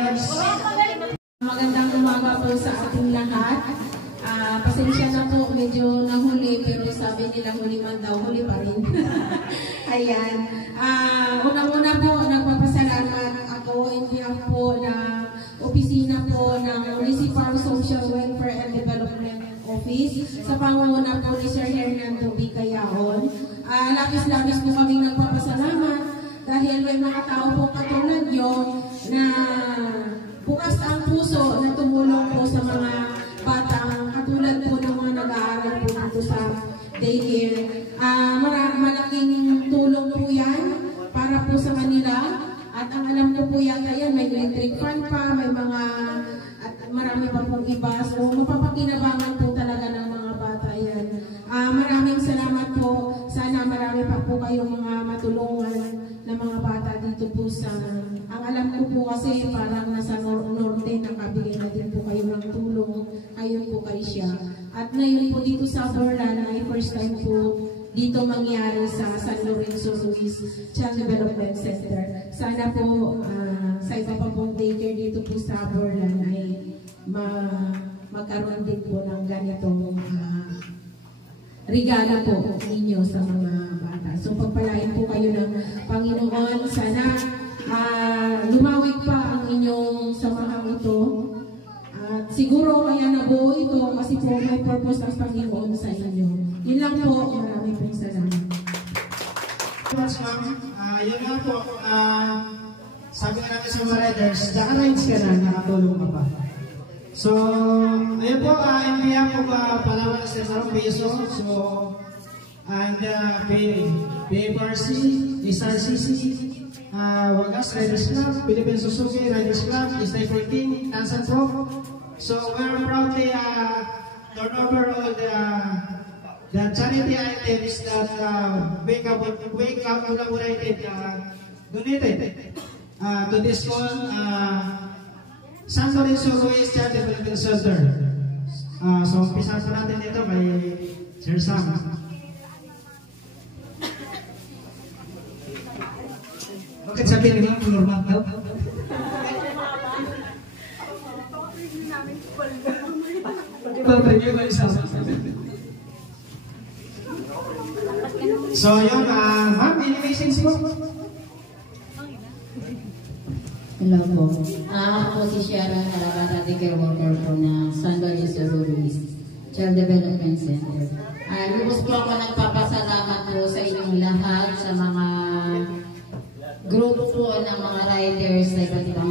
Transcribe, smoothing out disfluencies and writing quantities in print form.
minutes. Magandang umaga po sa ating lahat. Pasensya na po, medyo nahuli, pero sabi nila huli man daw, huli pa rin. Ayan. Unang-una po, nagpapasalamat ako, hindi po na opisina po ng Municipal Social Welfare and Development Office sa pangunguna po ni Sir Hernando B. Cayaon. Labis-labis po kaming nagpapasalamat dahil may mga tao po katulad nyo na bukas ang puso na tumulong po sa mga batang katulad po ng mga nag-aaral po dito sa daycare. Malaking tulong po yan para po sa kanila. At ang alam ko po yata yan, may electric fan pa, may mga, at marami pa pong iba. So, mapapakinabangan po talaga ng mga bata yan. Maraming salamat po. Sana marami pa po kayong mga matulungan na mga bata dito po sa, ang alam ko po kasi parang nasa norte, nakabigay na din po kayo ng tulong, ayon po kay siya. At ngayon po dito sa Borlan ay first time po dito mangyari sa San Lorenzo Ruiz Child Development Center. Sana po sa iba pa pong daycare dito po sa Borlan ay magkaroon din po ng ganitong regalo po ninyo sa mga bata. So pagpalain po kayo ng Panginoon. Sana lumawig pa ang inyong samahang ito. At siguro kaya nabuo ito kasi po may purpose ang Panginoon sa inyo. Yun lang po. Maraming pong salamat. Yun nga po. Sabi nga natin sa mga riders, naka-rides ka na, nakatulong ka pa. So, ayun po, in behalf of Palawan Central Peso, so, and PFRC, SRCC, Wagas Riders Club, Philippine Suzuki Riders Club, Stay 14, Tansan Pro. So, we're proudly turn over all the charity items that Wake Up collaborated, donated to this one. San Lorenzo Ruiz Child Development Center. So, umpisahan po natin dito kay Sir Sam. Bakit sabi ni Ma'am normal daw? So, yun, Ma'am, any message po? Hello po. Ako po si Sharon Harabata, Care Worker po ng San Lorenzo Ruiz Child Development Center. Lubos po ako nagpapasalamat po sa inyong lahat, sa mga group po ng mga riders sa iba't ibang